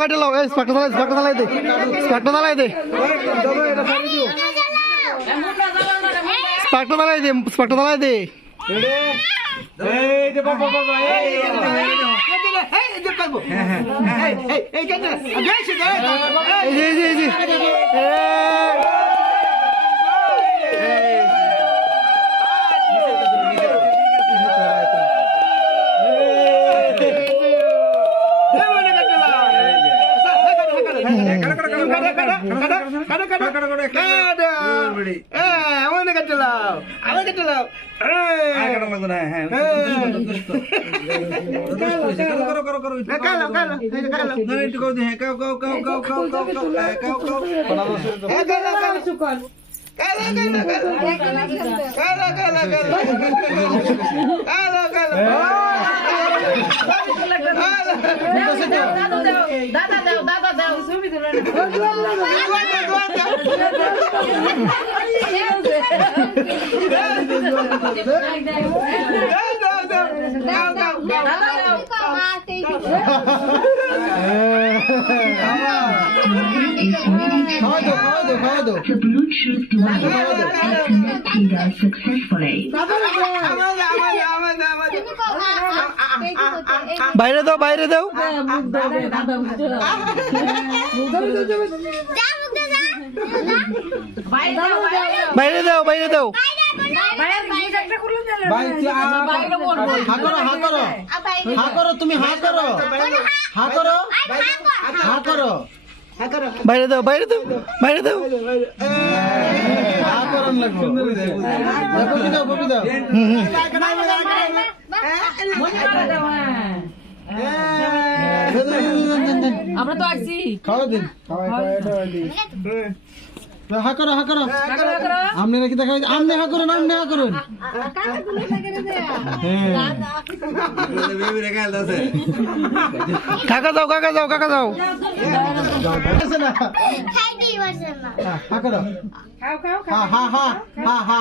কাটে লাও এই স্পার্কটা জ্বালাই দে স্পার্কটা জ্বালাই দে এই যে বাবা The Bluetooth device is connected successfully. বাইরে দাও বাইরে দাও তুমি হা করো বাইরে দাও আমরা তো আসছি খাওয়া দিন হা করো আমনে নাকি দেখা আমনে হা করুন কাকা যাও হা করো হা